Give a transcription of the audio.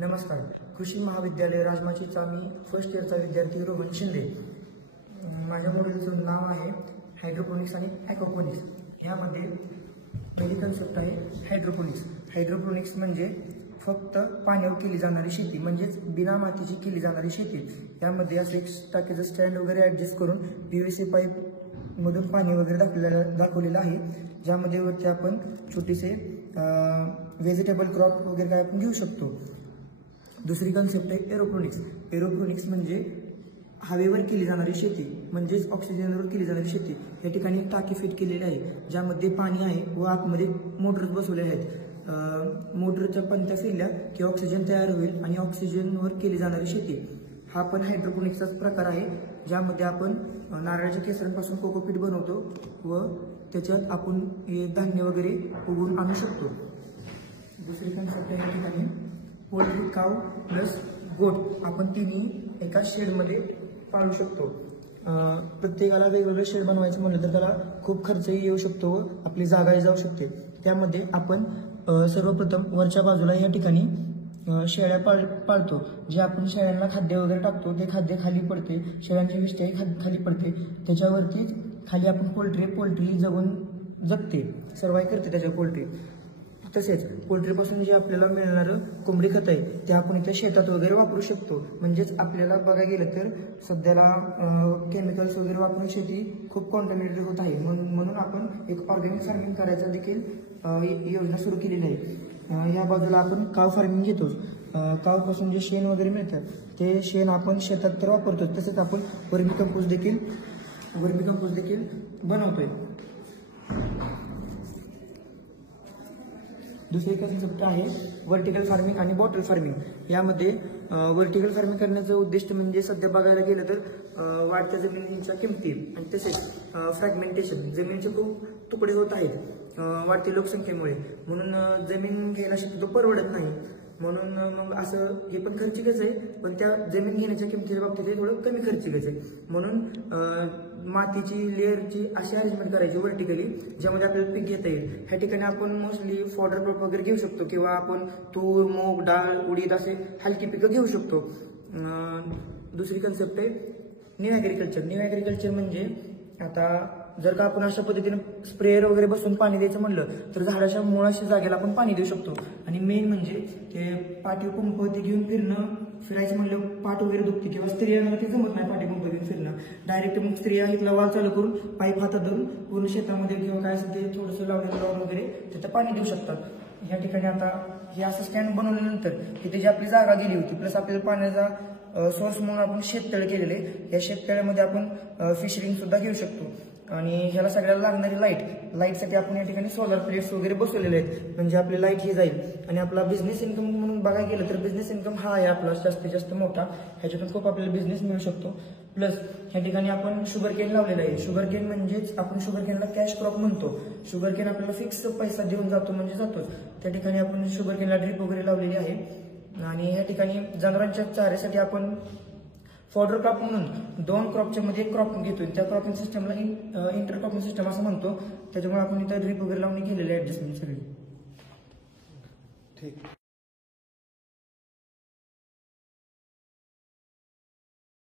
नमस्कार. कृषी महाविद्यालय राजमाचीचा मी फर्स्ट इयरचा विद्यार्थी रोहन शिंदे. माझ्या मॉड्यूलचं नाव आहे हायड्रोपोनिक्स आणि ॲक्वापोनिक्स. यामध्ये पहिली कन्सेप्ट आहे हायड्रोपोनिक्स. हायड्रोपोनिक्स म्हणजे फक्त पाण्यावर केली जाणारी शेती, म्हणजेच बिना मातीची केली जाणारी शेती. यामध्ये असं एक टाकीचं स्टँड वगैरे ॲडजस्ट करून PVC पाईप मधून पाणी वगैरे दाखवलेलं आहे, ज्यामध्ये वरती आपण छोटेसे व्हेजिटेबल क्रॉप वगैरे काय आपण घेऊ शकतो. दुसरी कन्सेप्ट आहे एरोपोनिक्स. एरोपोनिक्स म्हणजे हवेवर केली जाणारी शेती, म्हणजेच ऑक्सिजनवर केली जाणारी शेती. या ठिकाणी टाकी फिट केलेली आहे, ज्यामध्ये पाणी आहे व आतमध्ये मोटर्स बसवले आहेत. मोटरच्या पंत्या फिरल्या की ऑक्सिजन तयार होईल आणि ऑक्सिजनवर केली जाणारी शेती. हा पण हायड्रोपोनिक्सचाच प्रकार आहे, ज्यामध्ये आपण नारळाच्या केसरांपासून कोकोपीट बनवतो व त्याच्यात आपण हे धान्य वगैरे उगवून आणू शकतो. दुसरी कन्सेप्ट आहे या ठिकाणी पोल्ट्री, काव प्लस गोट. आपण तिन्ही एका शेडमध्ये पाळू शकतो. प्रत्येकाला वेगवेगळं शेड बनवायचं म्हणलं तर त्याला खूप खर्चही येऊ शकतो व आपली जागाही जाऊ शकते. त्यामध्ये आपण सर्वप्रथम वरच्या बाजूला या ठिकाणी शेळ्या पाळतो. जे आपण शेळ्यांना खाद्य वगैरे टाकतो ते खाद्य खाली पडते, शेळ्यांची विष्ठ्याही खाली पडते. त्याच्यावरती खाली आपण पोल्ट्री जगते, सर्वाइव्ह करते त्याच्या पोल्ट्री. तसेच पोल्ट्रीपासून जे आपल्याला मिळणारं कोंबडी खत आहे ते आपण इथे शेतात वगैरे वापरू शकतो. म्हणजेच आपल्याला बघायला गेलं तर सध्याला केमिकल्स वगैरे वापरून शेती खूप कॉन्टॅमिनेटेड होत आहे. म्हणून आपण एक ऑर्गॅनिक फार्मिंग करायचा देखील योजना सुरू केलेली आहे. या बाजूला आपण काव फार्मिंग घेतो. कावपासून जे शेण वगैरे मिळतं ते शेण आपण शेतात तर वापरतो, तसेच आपण वर्मी कंपोस्ट देखील बनवतोय. दुसरी कन्सेप्ट आहे व्हर्टिकल फार्मिंग आणि बॉटल फार्मिंग. यामध्ये व्हर्टिकल फार्मिंग करण्याचं उद्दिष्ट म्हणजे सध्या बघायला गेलं तर वाढत्या जमिनींच्या किमती आणि तसेच फ्रॅगमेंटेशन, जमिनीचे खूप तुकडे होत आहेत वाढती लोकसंख्येमुळे. म्हणून जमीन घ्यायला शक्यतो परवडत नाही. म्हणून मग असं हे पण खर्चिकच आहे, पण त्या जमीन घेण्याच्या किमतीच्या बाबतीत हे थोडं कमी खर्चिकच आहे. म्हणून मातीची लेअरची अशी अरेंजमेंट करायची व्हर्टिकली, ज्यामध्ये आपल्याला पीक घेता येईल. ह्या ठिकाणी आपण मोस्टली फॉडर क्रॉप वगैरे घेऊ शकतो किंवा आपण तूर, मूग, डाळ, उडीद असे हलकी पिकं घेऊ शकतो. दुसरी कन्सेप्ट आहे न्यू ॲग्रिकल्चर. न्यू ॲग्रिकल्चर म्हणजे आता जर का आपण अशा पद्धतीने स्प्रेअर वगैरे बसून पाणी द्यायचं म्हणलं तर झाडाच्या मुळाशी जागेला आपण पाणी देऊ शकतो. आणि मेन म्हणजे ते पाठी पंप ते घेऊन फिरायचं म्हणलं पाठ वगैरे दुखते किंवा स्त्रियांना ते जमत नाही पाठी पंप घेऊन फिरणं. डायरेक्ट मग स्त्रिया इथला वाल चालू करून पाईप हातात धरून पूर्ण शेतामध्ये किंवा काय असेल ते थोडंसं लावून वगैरे तिथं पाणी देऊ शकतात. या ठिकाणी आता हे असं स्टँड बनवल्यानंतर तिथे जी आपली जागा गेली होती प्लस आपल्याला पाण्याचा सोर्स म्हणून आपण शेततळे केलेले. या शेततळ्यामध्ये आपण फिशरिंग सुद्धा घेऊ शकतो. आणि ह्याला सगळ्याला लागणारी लाईटसाठी आपण या ठिकाणी सोलर प्लेट्स वगैरे बसवलेले आहेत, म्हणजे आपली लाईट ही जाईल. आणि आपला बिझनेस इन्कम म्हणून बघायला गेलं तर बिझनेस इन्कम हा आहे आपला जास्तीत जास्त मोठा. ह्याच्यातून खूप आपल्याला बिझनेस मिळू शकतो. प्लस ह्या ठिकाणी आपण शुगर केन लावलेलं आहे. शुगर केन म्हणजेच आपण शुगर केनला कॅश क्रॉप म्हणतो. शुगर केन आपल्याला फिक्स पैसा देऊन जातो म्हणजे जातोच. त्या ठिकाणी आपण शुगर केनला ड्रीप वगैरे लावलेली आहे. आणि या ठिकाणी जनावरांच्या चाऱ्यासाठी आपण फॉडर क्रॉप म्हणून 2 क्रॉपच्या मध्ये एक क्रॉप घेतो. त्या क्रॉपिंग सिस्टमला इंटर क्रॉपिंग सिस्टम असं म्हणतो. त्याच्यामुळे आपण इथं ड्रीप वगैरे लावून केलेली ऍडजस्टमेंट सगळी. ठीक.